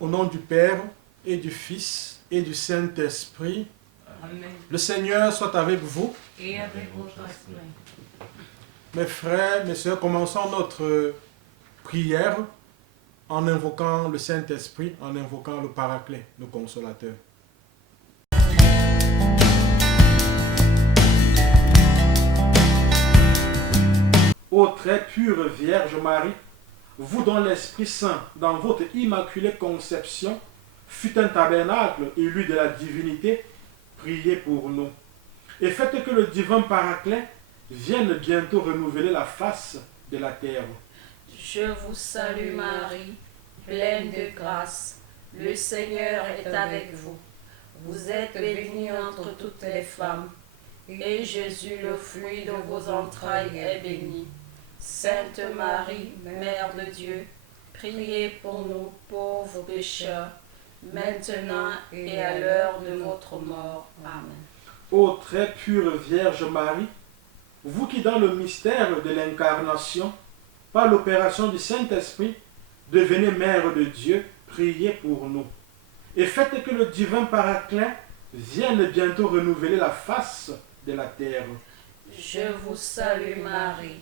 Au nom du Père et du Fils et du Saint-Esprit, Amen. le Seigneur soit avec vous. Et avec votre esprit. Mes frères, mes sœurs, commençons notre prière en invoquant le Saint-Esprit, en invoquant le Paraclet, le Consolateur. Ô très pure Vierge Marie, vous dont l'Esprit Saint, dans votre immaculée conception, fut un tabernacle élu de la divinité, priez pour nous. Et faites que le divin Paraclet vienne bientôt renouveler la face de la terre. Je vous salue Marie, pleine de grâce. Le Seigneur est avec vous. Vous êtes bénie entre toutes les femmes, et Jésus, le fruit de vos entrailles, est béni. Sainte Marie, Mère de Dieu, priez pour nous pauvres pécheurs, maintenant et à l'heure de notre mort. Amen. Ô très pure Vierge Marie, vous qui dans le mystère de l'incarnation, par l'opération du Saint-Esprit, devenez Mère de Dieu, priez pour nous. Et faites que le divin Paraclet vienne bientôt renouveler la face de la terre. Je vous salue Marie,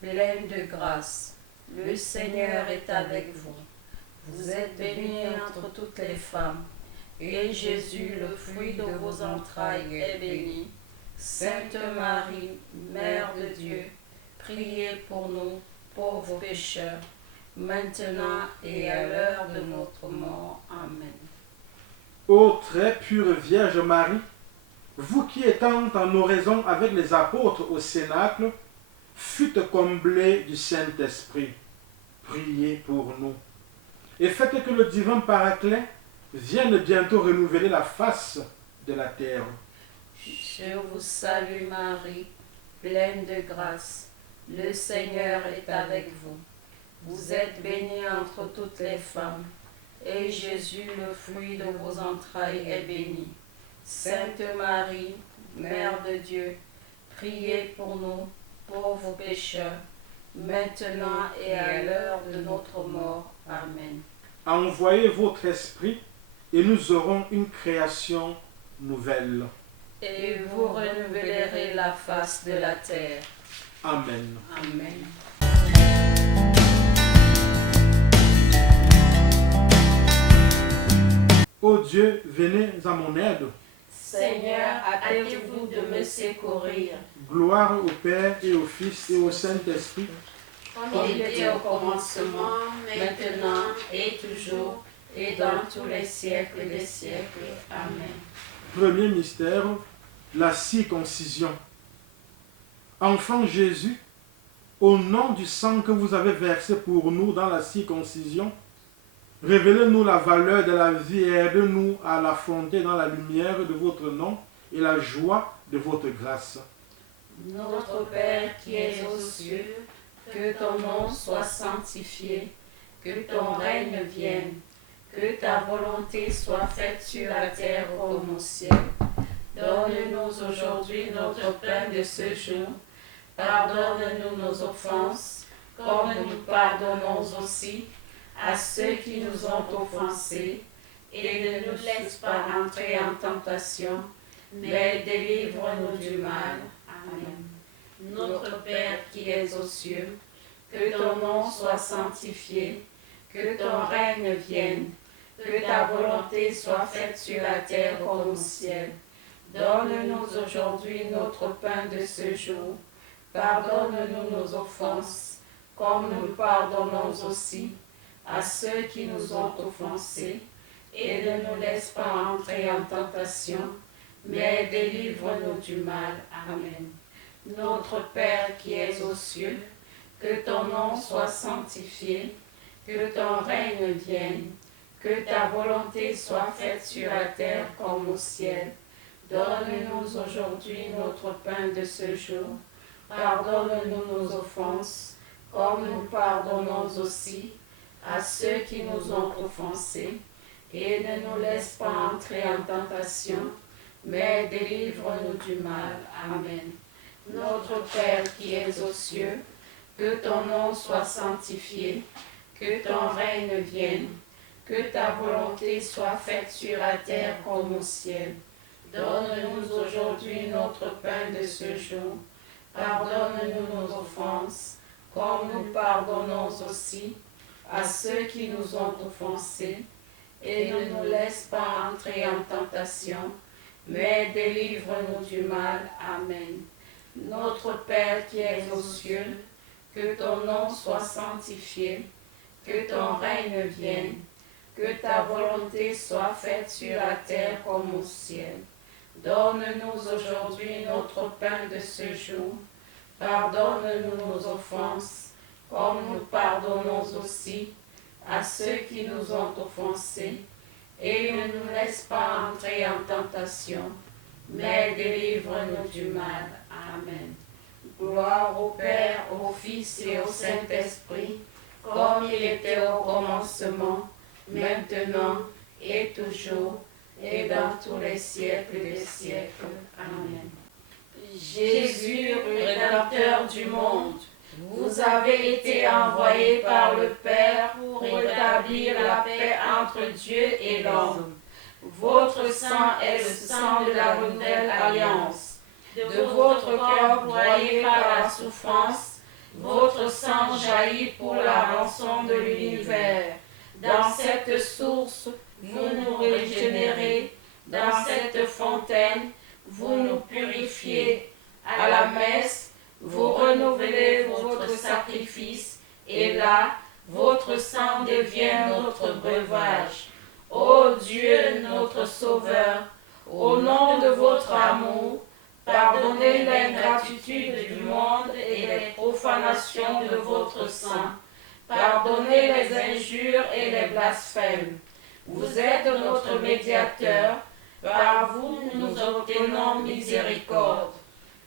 pleine de grâce. Le Seigneur est avec vous. Vous êtes bénie entre toutes les femmes, et Jésus, le fruit de vos entrailles, est béni. Sainte Marie, Mère de Dieu, priez pour nous, pauvres pécheurs, maintenant et à l'heure de notre mort. Amen. Ô très pure Vierge Marie, vous qui étant en oraison avec les apôtres au Cénacle, fûtes comblés du Saint-Esprit, priez pour nous. Et faites que le divin Paraclet vienne bientôt renouveler la face de la terre. Je vous salue Marie, pleine de grâce. Le Seigneur est avec vous. Vous êtes bénie entre toutes les femmes, et Jésus, le fruit de vos entrailles, est béni. Sainte Marie, Mère de Dieu, priez pour nous, pauvres pécheurs, maintenant et à l'heure de notre mort. Amen. Envoyez votre esprit et nous aurons une création nouvelle. Et vous renouvellerez la face de la terre. Amen. Amen. Ô Dieu, venez à mon aide. Seigneur, hâtez-vous de me secourir. Gloire au Père et au Fils et au Saint-Esprit. Comme il était au commencement, maintenant et toujours, et dans tous les siècles des siècles. Amen. Premier mystère, la circoncision. Enfant Jésus, au nom du sang que vous avez versé pour nous dans la circoncision, révélez-nous la valeur de la vie et aidez-nous à l'affronter dans la lumière de votre nom et la joie de votre grâce. Notre Père qui es aux cieux, que ton nom soit sanctifié, que ton règne vienne, que ta volonté soit faite sur la terre comme au ciel. Donne-nous aujourd'hui notre pain de ce jour. Pardonne-nous nos offenses, comme nous pardonnons aussi à ceux qui nous ont offensés. Et ne nous laisse pas entrer en tentation, mais délivre-nous du mal. Amen. Notre Père qui es aux cieux, que ton nom soit sanctifié, que ton règne vienne, que ta volonté soit faite sur la terre comme au ciel. Donne-nous aujourd'hui notre pain de ce jour. Pardonne-nous nos offenses, comme nous pardonnons aussi à ceux qui nous ont offensés. Et ne nous laisse pas entrer en tentation, mais délivre-nous du mal. Amen. Notre Père qui es aux cieux, que ton nom soit sanctifié, que ton règne vienne, que ta volonté soit faite sur la terre comme au ciel. Donne-nous aujourd'hui notre pain de ce jour. Pardonne-nous nos offenses, comme nous pardonnons aussi à ceux qui nous ont offensés. Et ne nous laisse pas entrer en tentation, mais délivre-nous du mal. Amen. Notre Père qui es aux cieux, que ton nom soit sanctifié, que ton règne vienne, que ta volonté soit faite sur la terre comme au ciel. Donne-nous aujourd'hui notre pain de ce jour. Pardonne-nous nos offenses, comme nous pardonnons aussi à ceux qui nous ont offensés. Et ne nous laisse pas entrer en tentation, mais délivre-nous du mal. Amen. Notre Père qui es aux cieux, que ton nom soit sanctifié, que ton règne vienne, que ta volonté soit faite sur la terre comme au ciel. Donne-nous aujourd'hui notre pain de ce jour. Pardonne-nous nos offenses, comme nous pardonnons aussi à ceux qui nous ont offensés. Et ne nous laisse pas entrer en tentation, mais délivre-nous du mal. Amen. Gloire au Père, au Fils et au Saint-Esprit, comme il était au commencement, maintenant et toujours, et dans tous les siècles des siècles. Amen. Jésus, Rédempteur du monde, vous avez été envoyé par le Père pour rétablir la paix entre Dieu et l'homme. Votre sang est le sang de la nouvelle alliance. De votre corps broyé par la souffrance, votre sang jaillit pour la rançon de l'univers. Dans cette source, vous nous régénérez. Dans cette fontaine, vous nous purifiez. À la messe, vous renouvelez votre sacrifice. Et là, votre sang devient notre breuvage. Ô Dieu, notre Sauveur, au nom de votre amour, pardonnez l'ingratitude du monde et les profanations de votre sang. Pardonnez les injures et les blasphèmes. Vous êtes notre médiateur. Par vous, nous obtenons miséricorde.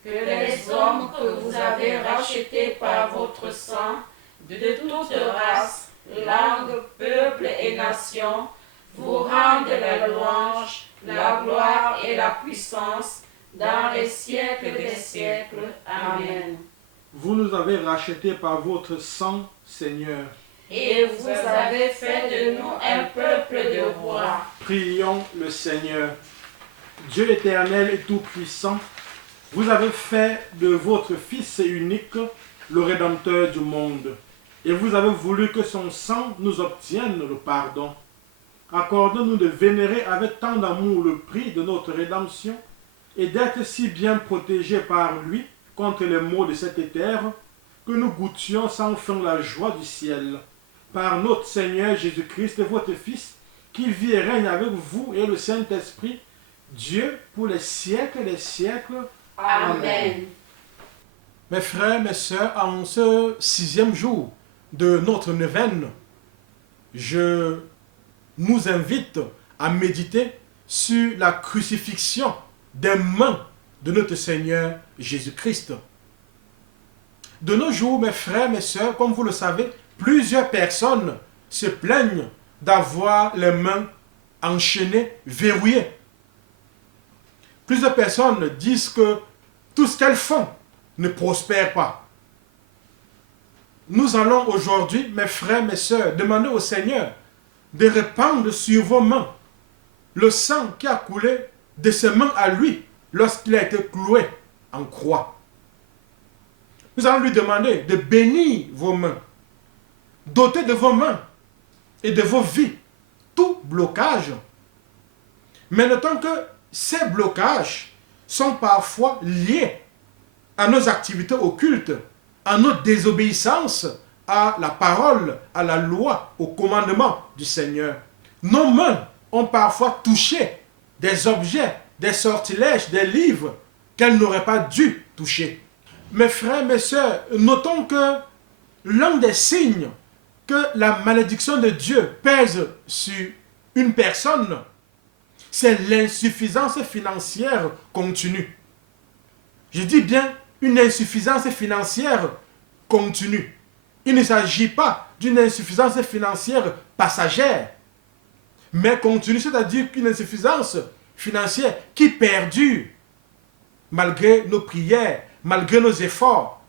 Que les hommes que vous avez rachetés par votre sang, de toute race, langue, peuple et nation, vous rendent la louange, la gloire et la puissance dans les siècles des siècles. Amen. Vous nous avez rachetés par votre sang, Seigneur. Et vous avez fait de nous un peuple de rois. Prions le Seigneur. Dieu éternel et tout-puissant, vous avez fait de votre Fils unique le Rédempteur du monde. Et vous avez voulu que son sang nous obtienne le pardon. Accordez-nous de vénérer avec tant d'amour le prix de notre rédemption et d'être si bien protégés par lui contre les maux de cette terre que nous goûtions sans fin la joie du ciel. Par notre Seigneur Jésus-Christ, votre Fils, qui vit et règne avec vous et le Saint-Esprit, Dieu pour les siècles des siècles. Amen. Mes frères, mes sœurs, en ce 6e jour de notre neuvaine, je nous invite à méditer sur la crucifixion des mains de notre Seigneur Jésus-Christ. De nos jours, mes frères, mes sœurs, comme vous le savez, plusieurs personnes se plaignent d'avoir les mains enchaînées, verrouillées. Plusieurs personnes disent que tout ce qu'elles font ne prospère pas. Nous allons aujourd'hui, mes frères, mes sœurs, demander au Seigneur de répandre sur vos mains le sang qui a coulé de ses mains à lui lorsqu'il a été cloué en croix. Nous allons lui demander de bénir vos mains, d'ôter de vos mains et de vos vies tout blocage. Mais notons que ces blocages sont parfois liés à nos activités occultes, à notre désobéissance à la parole, à la loi, au commandement du Seigneur. Nos mains ont parfois touché des objets, des sortilèges, des livres qu'elles n'auraient pas dû toucher. Mes frères, mes sœurs, notons que l'un des signes que la malédiction de Dieu pèse sur une personne, c'est l'insuffisance financière continue. Je dis bien une insuffisance financière continue. Il ne s'agit pas d'une insuffisance financière passagère, mais continue, c'est-à-dire qu'une insuffisance financière qui perdure malgré nos prières, malgré nos efforts.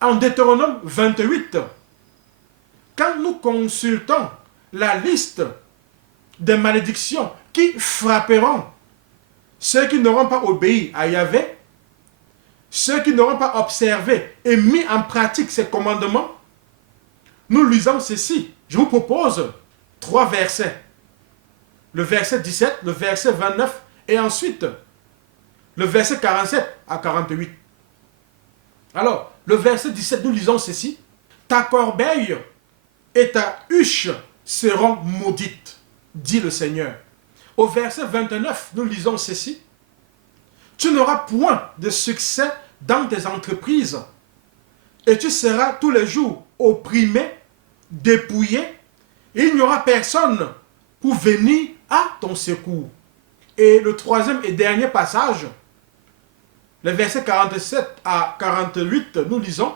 En Deutéronome 28, quand nous consultons la liste des malédictions qui frapperont ceux qui n'auront pas obéi à Yahvé, ceux qui n'auront pas observé et mis en pratique ses commandements, nous lisons ceci. Je vous propose 3 versets. Le verset 17, le verset 29 et ensuite le verset 47 à 48. Alors, le verset 17, nous lisons ceci. Ta corbeille et ta huche seront maudites, dit le Seigneur. Au verset 29, nous lisons ceci. Tu n'auras point de succès dans tes entreprises et tu seras tous les jours opprimé, dépouillé, et il n'y aura personne pour venir à ton secours. Et le troisième et dernier passage, les versets 47 à 48, nous lisons.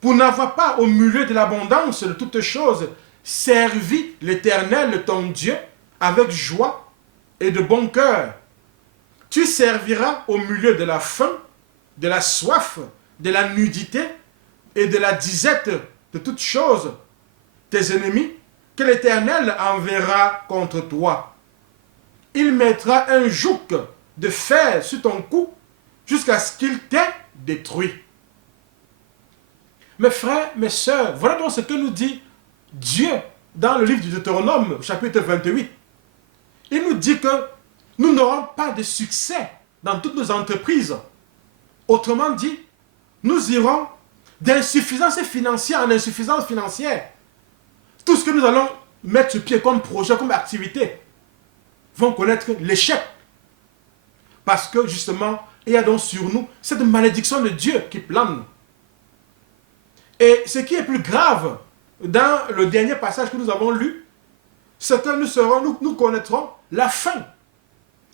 Pour n'avoir pas au milieu de l'abondance de toutes choses servi l'Éternel ton Dieu avec joie et de bon cœur. Tu serviras au milieu de la faim, de la soif, de la nudité et de la disette de toutes choses, tes ennemis, que l'Éternel enverra contre toi. Il mettra un joug de fer sur ton cou jusqu'à ce qu'il t'ait détruit. Mes frères, mes sœurs, voilà donc ce que nous dit Dieu dans le livre du Deutéronome, chapitre 28. Il nous dit que nous n'aurons pas de succès dans toutes nos entreprises. Autrement dit, nous irons d'insuffisance financière en insuffisance financière. Tout ce que nous allons mettre sur pied comme projet, comme activité, vont connaître l'échec. Parce que justement, il y a donc sur nous cette malédiction de Dieu qui plane. Et ce qui est plus grave, dans le dernier passage que nous avons lu, c'est que nous connaîtrons la faim,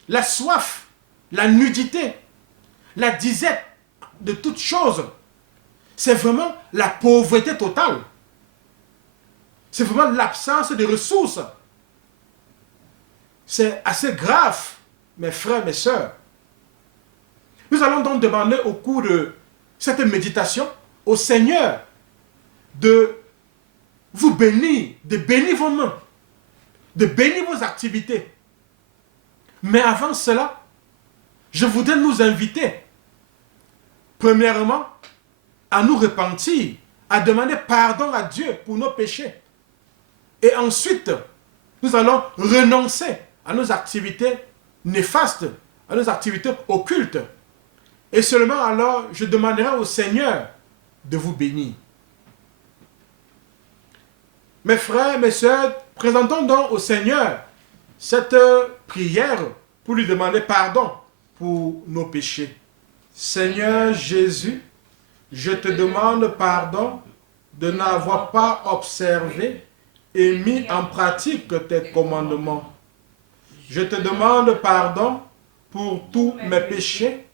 la soif, la nudité, la disette de toutes choses. C'est vraiment la pauvreté totale. C'est vraiment l'absence de ressources. C'est assez grave, mes frères, mes sœurs. Nous allons donc demander au cours de cette méditation au Seigneur de vous bénir, de bénir vos mains, de bénir vos activités. Mais avant cela, je voudrais nous inviter, premièrement, à nous repentir, à demander pardon à Dieu pour nos péchés. Et ensuite, nous allons renoncer à nos activités néfastes, à nos activités occultes. Et seulement alors, je demanderai au Seigneur de vous bénir. Mes frères, mes sœurs, présentons donc au Seigneur cette prière pour lui demander pardon pour nos péchés. Seigneur Jésus, je te demande pardon de n'avoir pas observé et mis en pratique tes commandements. Je te demande pardon pour tous mes péchés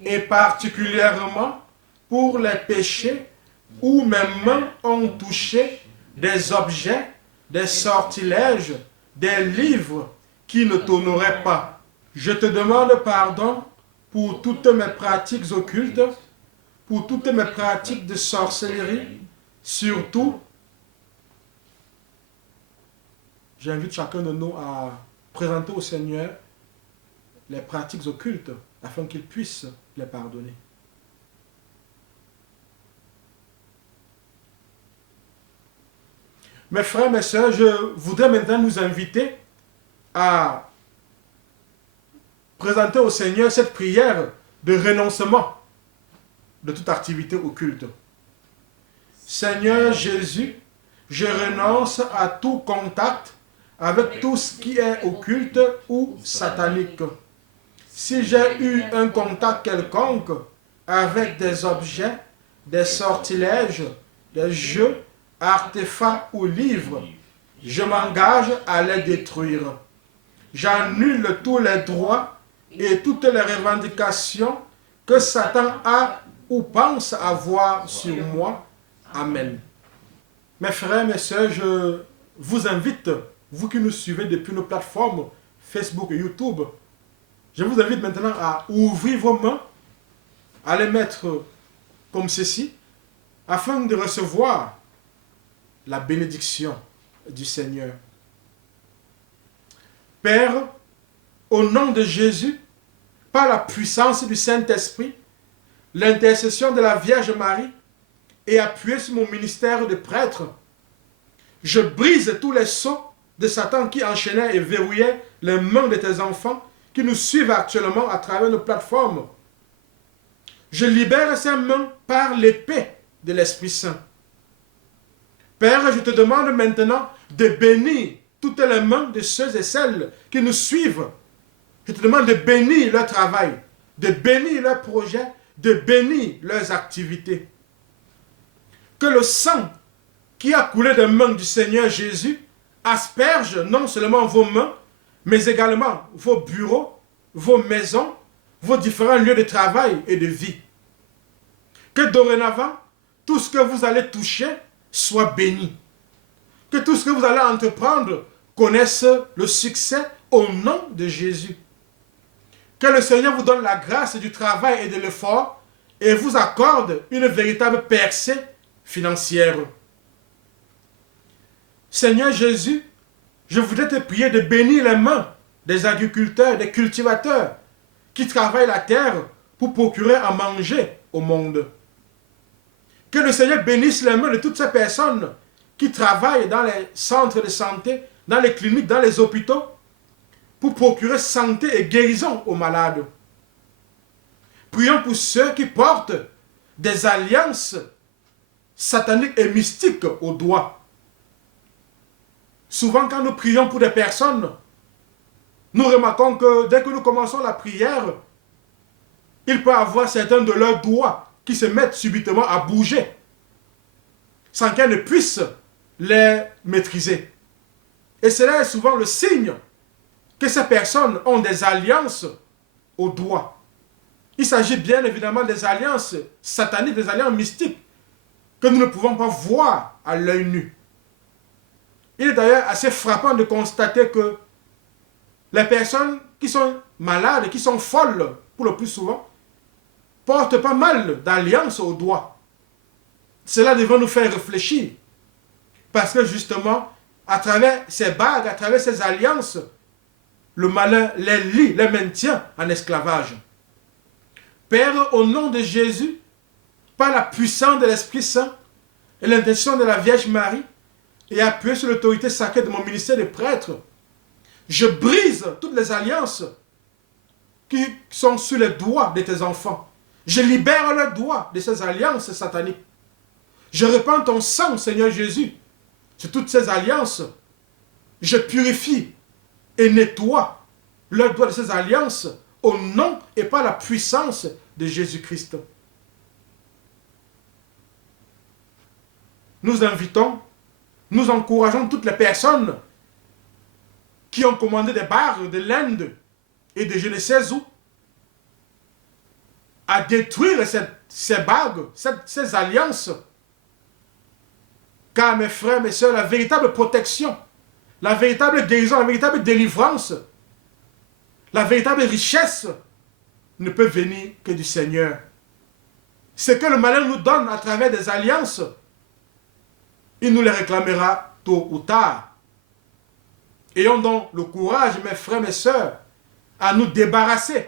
et particulièrement pour les péchés où mes mains ont touché des objets, des sortilèges, des livres qui ne t'honoraient pas. Je te demande pardon pour toutes mes pratiques occultes, pour toutes mes pratiques de sorcellerie, surtout. J'invite chacun de nous à présenter au Seigneur les pratiques occultes afin qu'il puisse les pardonner. Mes frères, mes sœurs, je voudrais maintenant nous inviter à présenter au Seigneur cette prière de renoncement de toute activité occulte. Seigneur Jésus, je renonce à tout contact avec tout ce qui est occulte ou satanique. Si j'ai eu un contact quelconque avec des objets, des sortilèges, des jeux, artefacts ou livres, je m'engage à les détruire. J'annule tous les droits et toutes les revendications que Satan a ou pense avoir sur moi. Amen. Mes frères, mes sœurs, je vous invite, vous qui nous suivez depuis nos plateformes Facebook et YouTube, je vous invite maintenant à ouvrir vos mains, à les mettre comme ceci, afin de recevoir la bénédiction du Seigneur. Père, au nom de Jésus, par la puissance du Saint-Esprit, l'intercession de la Vierge Marie et appuyé sur mon ministère de prêtre, je brise tous les sceaux de Satan qui enchaînaient et verrouillaient les mains de tes enfants qui nous suivent actuellement à travers nos plateformes. Je libère ces mains par l'épée de l'Esprit Saint. Père, je te demande maintenant de bénir toutes les mains de ceux et celles qui nous suivent. Je te demande de bénir leur travail, de bénir leurs projets, de bénir leurs activités. Que le sang qui a coulé des mains du Seigneur Jésus asperge non seulement vos mains, mais également vos bureaux, vos maisons, vos différents lieux de travail et de vie. Que dorénavant, tout ce que vous allez toucher soit béni. Que tout ce que vous allez entreprendre connaisse le succès au nom de Jésus. Que le Seigneur vous donne la grâce du travail et de l'effort et vous accorde une véritable percée financière. Seigneur Jésus, je voudrais te prier de bénir les mains des agriculteurs, des cultivateurs qui travaillent la terre pour procurer à manger au monde. Que le Seigneur bénisse les mains de toutes ces personnes qui travaillent dans les centres de santé, dans les cliniques, dans les hôpitaux, pour procurer santé et guérison aux malades. Prions pour ceux qui portent des alliances sataniques et mystiques au doigt. Souvent, quand nous prions pour des personnes, nous remarquons que dès que nous commençons la prière, il peut y avoir certains de leurs doigts qui se mettent subitement à bouger, sans qu'elles ne puissent les maîtriser. Et cela est souvent le signe que ces personnes ont des alliances au doigt. Il s'agit bien évidemment des alliances sataniques, des alliances mystiques, que nous ne pouvons pas voir à l'œil nu. Il est d'ailleurs assez frappant de constater que les personnes qui sont malades, qui sont folles pour le plus souvent, portent pas mal d'alliances au doigt. Cela devrait nous faire réfléchir. Parce que justement, à travers ces bagues, à travers ces alliances, le malin les lie, les maintient en esclavage. Père, au nom de Jésus, par la puissance de l'Esprit Saint et l'intention de la Vierge Marie, et appuyé sur l'autorité sacrée de mon ministère de prêtre, je brise toutes les alliances qui sont sur les doigts de tes enfants. Je libère leurs doigts de ces alliances sataniques. Je répands ton sang, Seigneur Jésus, sur toutes ces alliances. Je purifie et nettoie leurs doigts de ces alliances au nom et par la puissance de Jésus-Christ. Nous invitons, nous encourageons toutes les personnes qui ont commandé des barres de l'Inde et de je ne sais où à détruire ces bagues, ces alliances. Car mes frères, mes sœurs, la véritable protection, la véritable guérison, la véritable délivrance, la véritable richesse ne peut venir que du Seigneur. Ce que le malin nous donne à travers des alliances, il nous les réclamera tôt ou tard. Ayons donc le courage, mes frères, mes sœurs, à nous débarrasser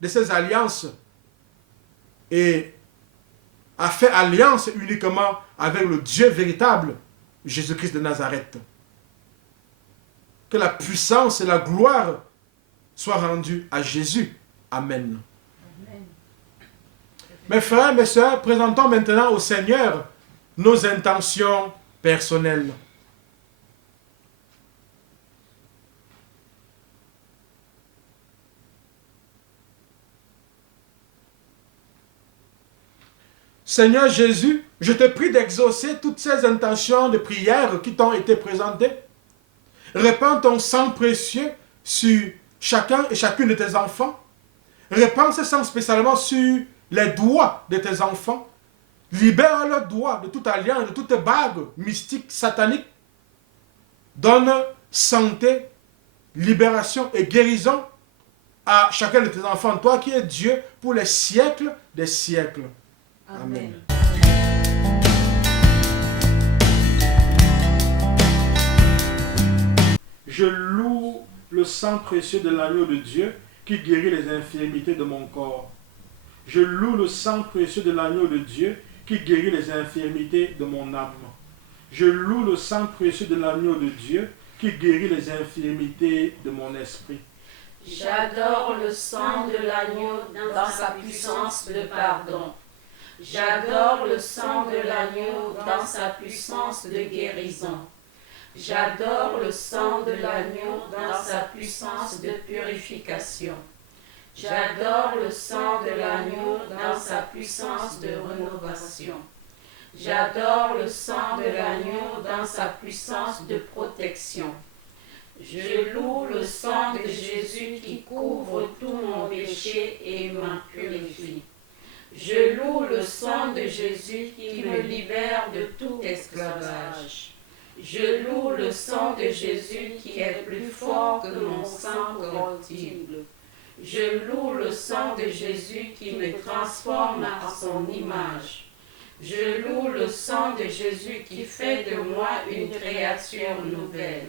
de ces alliances et à faire alliance uniquement avec le Dieu véritable, Jésus-Christ de Nazareth. Que la puissance et la gloire soient rendues à Jésus. Amen. Amen. Mes frères, mes sœurs, présentons maintenant au Seigneur nos intentions personnelles. Seigneur Jésus, je te prie d'exaucer toutes ces intentions de prière qui t'ont été présentées. Répands ton sang précieux sur chacun et chacune de tes enfants. Répands ce sang spécialement sur les doigts de tes enfants. Libère leurs doigts de toute alliance, de toute bague mystique, satanique. Donne santé, libération et guérison à chacun de tes enfants. Toi qui es Dieu pour les siècles des siècles. Amen. Je loue le sang précieux de l'agneau de Dieu qui guérit les infirmités de mon corps. Je loue le sang précieux de l'agneau de Dieu qui guérit les infirmités de mon âme. Je loue le sang précieux de l'agneau de Dieu qui guérit les infirmités de mon esprit. J'adore le sang de l'agneau dans sa puissance de pardon. J'adore le sang de l'agneau dans sa puissance de guérison. J'adore le sang de l'agneau dans sa puissance de purification. J'adore le sang de l'agneau dans sa puissance de rénovation. J'adore le sang de l'agneau dans sa puissance de protection. Je loue le sang de Jésus qui couvre tout mon péché et m'en purifie. Je loue le sang de Jésus qui me libère de tout esclavage. Je loue le sang de Jésus qui est plus fort que mon sang corruptible. Je loue le sang de Jésus qui me transforme à son image. Je loue le sang de Jésus qui fait de moi une créature nouvelle.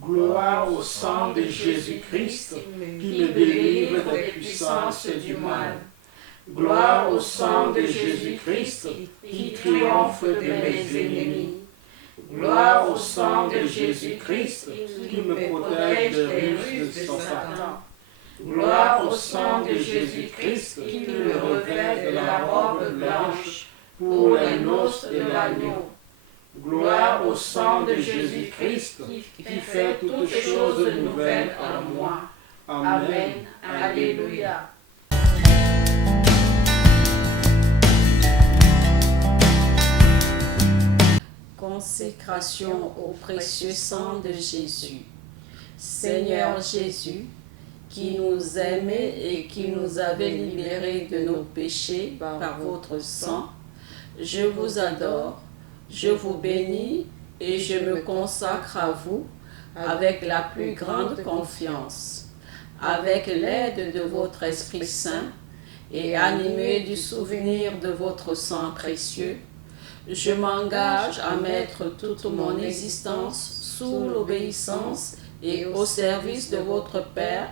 Gloire au sang de Jésus-Christ qui me délivre des puissances du mal. Gloire au sang de Jésus-Christ qui triomphe de mes ennemis. Gloire au sang de Jésus-Christ qui me protège des ruses de Satan. Gloire au sang de Jésus-Christ qui me revêt de la robe blanche pour les noces de l'agneau. Gloire au sang de Jésus-Christ qui fait toutes choses nouvelles en moi. Amen. Alléluia. Consécration au précieux sang de Jésus. Seigneur Jésus, qui nous aimait et qui nous avait libérés de nos péchés par votre sang, je vous adore, je vous bénis et je me consacre à vous avec la plus grande confiance. Avec l'aide de votre Esprit Saint et animé du souvenir de votre sang précieux, je m'engage à mettre toute mon existence sous l'obéissance et au service de votre Père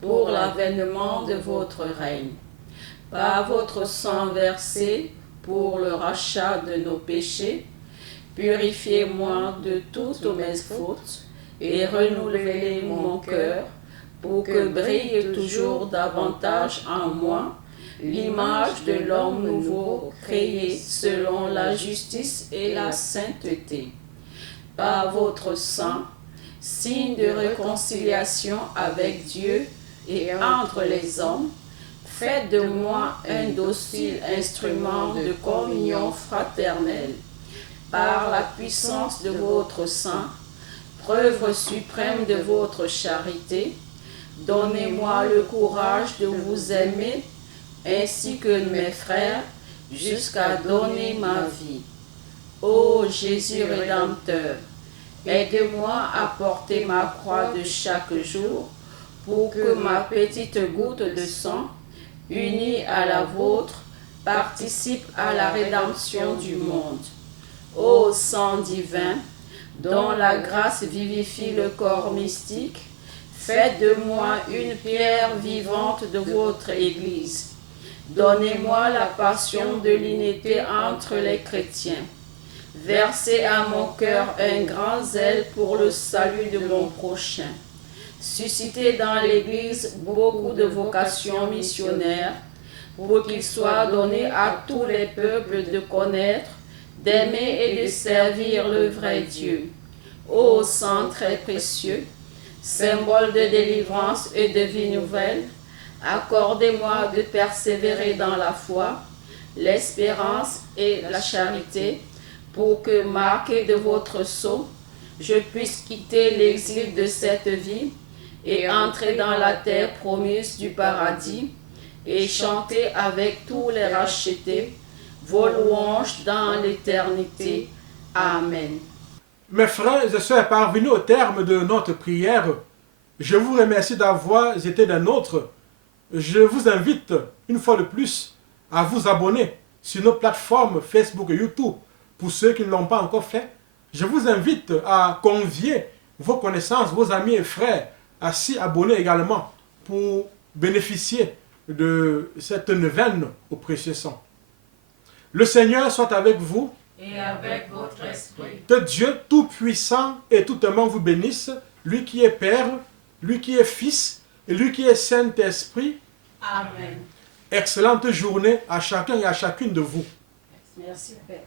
pour l'avènement de votre règne. Par votre sang versé pour le rachat de nos péchés, purifiez-moi de toutes mes fautes et renouvelez mon cœur pour que brille toujours davantage en moi l'image de l'homme nouveau créé selon la justice et la sainteté. Par votre sang, signe de réconciliation avec Dieu et entre les hommes, faites de moi un docile instrument de communion fraternelle. Par la puissance de votre sang, preuve suprême de votre charité, donnez-moi le courage de vous aimer ainsi que mes frères, jusqu'à donner ma vie. Ô Jésus Rédempteur, aide-moi à porter ma croix de chaque jour pour que ma petite goutte de sang, unie à la vôtre, participe à la rédemption du monde. Ô sang divin, dont la grâce vivifie le corps mystique, faites de moi une pierre vivante de votre Église. Donnez-moi la passion de l'unité entre les chrétiens. Versez à mon cœur un grand zèle pour le salut de mon prochain. Suscitez dans l'Église beaucoup de vocations missionnaires pour qu'il soit donné à tous les peuples de connaître, d'aimer et de servir le vrai Dieu. Ô sang très précieux, symbole de délivrance et de vie nouvelle, accordez-moi de persévérer dans la foi, l'espérance et la charité, pour que, marqué de votre sceau, je puisse quitter l'exil de cette vie et entrer dans la terre promise du paradis et chanter avec tous les rachetés vos louanges dans l'éternité. Amen. Mes frères et sœurs, parvenus au terme de notre prière, je vous remercie d'avoir été des nôtres. Je vous invite, une fois de plus, à vous abonner sur nos plateformes Facebook et YouTube. Pour ceux qui ne l'ont pas encore fait, je vous invite à convier vos connaissances, vos amis et frères à s'y abonner également pour bénéficier de cette neuvaine au précieux sang. Le Seigneur soit avec vous. Et avec votre esprit. Que Dieu Tout-Puissant et Tout-Aimant vous bénisse, lui qui est Père, lui qui est Fils et lui qui est Saint-Esprit. Amen. Excellente journée à chacun et à chacune de vous. Merci, Père.